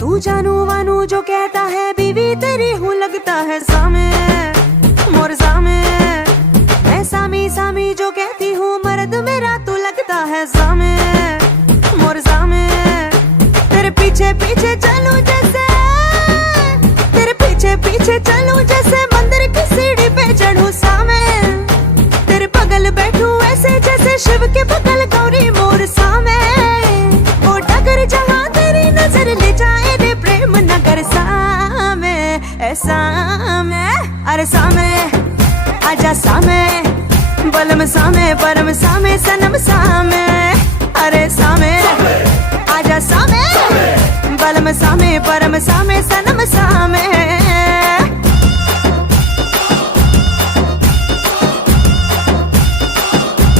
तू जानू वानू जो कहता है बीवी तेरी हूँ लगता है सामे मोर सामे। मैं सामी सामी जो कहती हूँ मर्द मेरा तू लगता है सामे मोर सामे। तेरे पीछे पीछे चलूं जैसे, तेरे पीछे पीछे चलूं जैसे मंदिर की सीढ़ी पे चढ़ूं सामे। तेरे बगल बैठूं ऐसे जैसे शिव के बगल गौरी मोर सामे। ओ डगर जहाँ तेरी नजर ले जाए रे प्रेम नगर सामे ऐसा मैं। अरे सामे आजा सामे बलम सामे परम सामे सनम सामे।